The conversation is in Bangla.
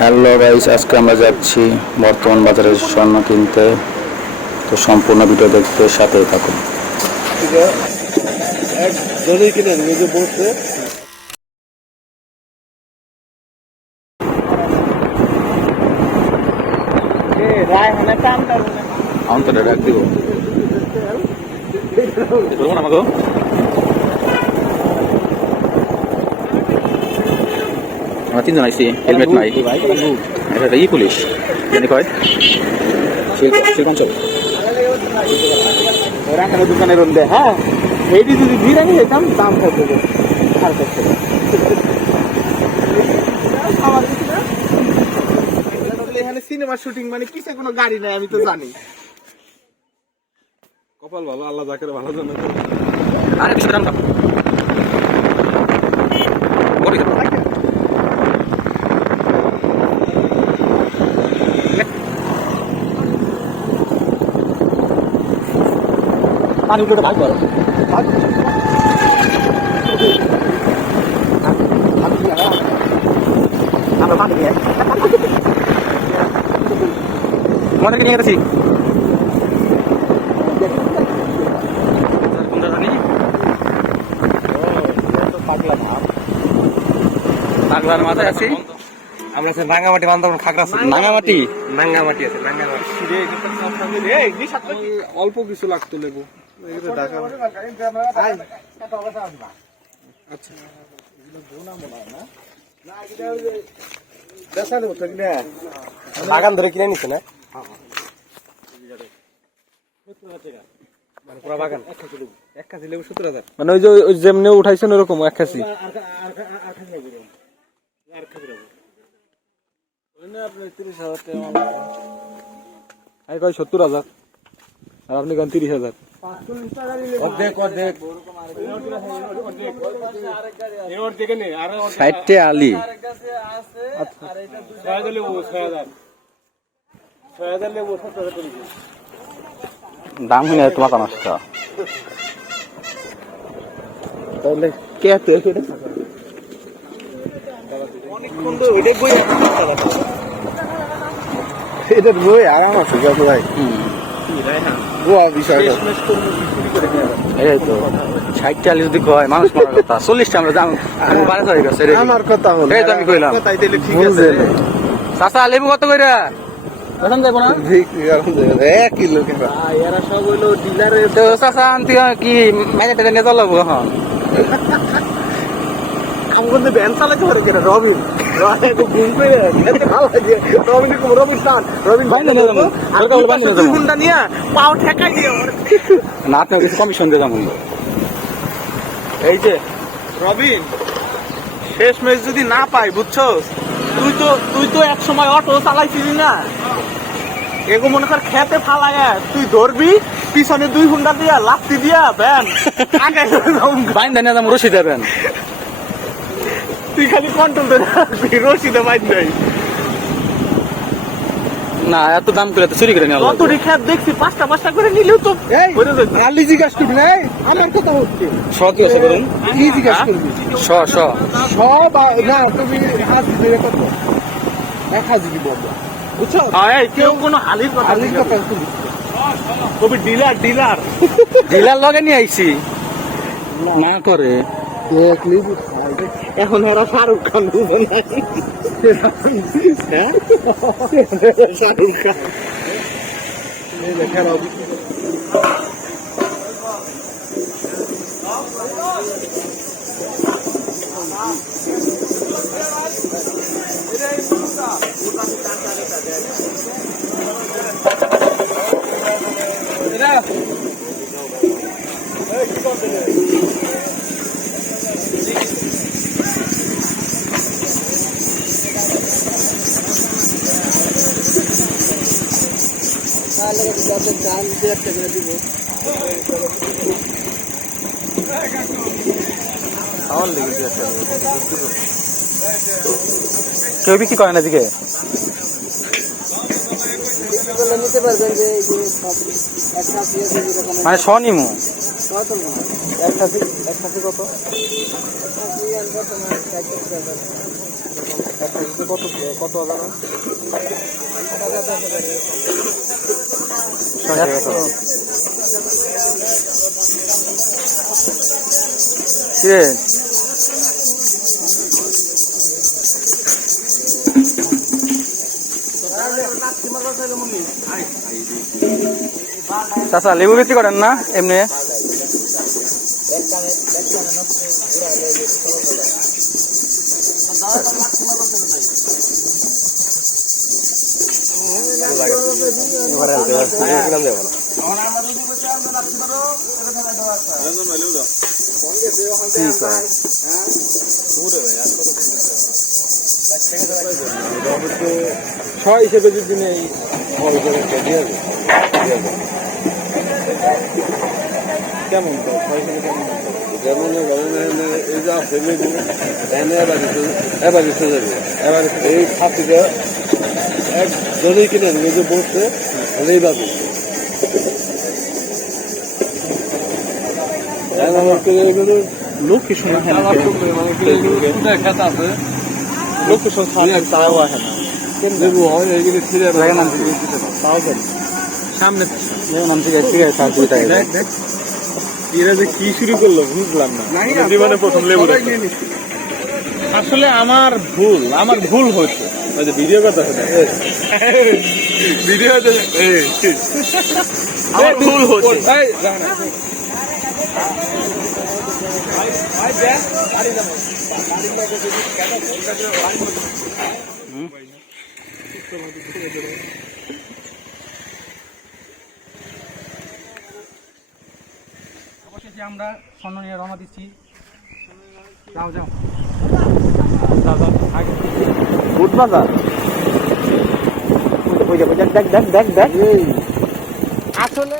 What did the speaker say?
হ্যালো গাইস, আজকে আমরা যাচ্ছি বর্তমান বাজারে স্বর্ণ কিনতে। তো সম্পূর্ণ ভিডিও দেখতে সাথেই থাকুন। ডাক দিব আমাকে আমরা তিনজন আইসি, হেলমেট নাই। এটা ই পুলিশ জানি কয় শিল্পাঞ্চল দোকানের রন্ধে। হ্যাঁ, এইটি যদি বিরিয়ানি যেতাম দাম কত এখানে সিনেমা শুটিং মানে কিসে কোনো গাড়ি নাই, আমি তো জানি। কপাল ভালো, আল্লাহ যাকে ভালো জানে। আরে কিছু দাম পানি উঠে ভাগ করো আমরা পানি নিয়ে আমাদেরকে নিয়ে গেছি। পাগলার মাথায় আছি আমরা রাঙ্গামাটি বান্ধব খাগড়া নাঙ্গামাটি আছে অল্প কিছু লাগতো লেবু। বাগান ধরে কিনে নিচ্ছে না বাগান এক কাছি লেবু 70,000। মানে ওই যে যেমনি উঠাইছেন ওরকম এক কাছি। আপনি 30,000 টাকা কয় 70,000 আর আপনি কন 30,000। সাইডে আলি দাম হয়ে যায় তোমার নষ্ট তাহলে কে এটা বই আরাম আছে যত ভাই গোয়া বিষয়টা এই তো 60-40 যদি কয় মানুষ মারার কথা 40টা আমরা জান বারে হয়ে গেছে আমার কথা হলো এই তো আমি কইলাম তাই তাইলে ঠিক আছে। চাচা লেবু কত কইরা এখন দেব না বিক্রি এখন 1 কিলো কেনা এরা সব হলো ডিলারে। তো চাচা আনতে কি মাইনেটা নিয়ে চলাবো এখন আমি কিন্তু ভ্যান চালাতে পারি কেন রবিন ঘুম করে রবিন স্টার রবিন ঘন্টা নিয়ে পাও ঠেকাই দিয়ে না আপনার কিছু কমিশন দিয়ে যাবো। এই যে রবিন শেষ ম্যাচ যদি না পাই বুঝছো, তুই তো এক সময় অটো চালাইছিলি না, এগো মনে কর খেতে ফালায় তুই ধরবি পিছনে 2 ঘন্টা দিয়া লাফতি দিয়া ভ্যান আগে বাইন দেন রশি দেবেন, তুই খালি কন্ট্রোল করে রাখবি, রশিদে বাইন নাই না। এত দাম করে চুরি করে নিয়ে কত রিক্সা দেখছি 5টা করে নিলেও তো আলি জিজ্ঞাসা করবি না আমার কথা হচ্ছে কি আছে করুন কি জিজ্ঞাসা করবি সব না তুমি হাজি দিয়ে কত 1 দিব বুঝছো। কেউ কোনো আলির কথা কবি ডিলার লগে নিয়ে আইছি না করে দেখলি এখন ওরা শাহরুখ খান বুঝে নাই শাহরুখ খান কেউ বিক্রি করে না দিকে নিতে পারবেন যে মানে স্বনিমু এক খাসি কত কত কত হাজার কিরে চাচা লেবু বিক্রি করেন না এমনি ছয় হিসেবে যদি নেই কেমন তো ছয় হিসেবে কেমন যেমন এই যে আছে লেবু এবার এসে যাবে এবার এই খাতিটা এক যদি কিনেন লেবু বসতে হলেই পাবে লোক কি শুনে খেতে আছে লোক কি শুনে তাও আসে না লেবু হয় এইগুলি ছিঁড়ে তাও করি সামনে নাম ঠিক আছে দেখ দেখ এরা যে কি শুরু করলো বুঝলাম না জীবনে প্রথম লেবু আসলে আমার ভুল হচ্ছে ওই যে ভিডিও কথা ভিডিও আমার ভুল হচ্ছে অবশেষে আমরা স্বর্ণ নিয়ে রওনা দিচ্ছি যাও যাও আগে গুড বাজার দেখ দেখ দেখ দেখ আসলে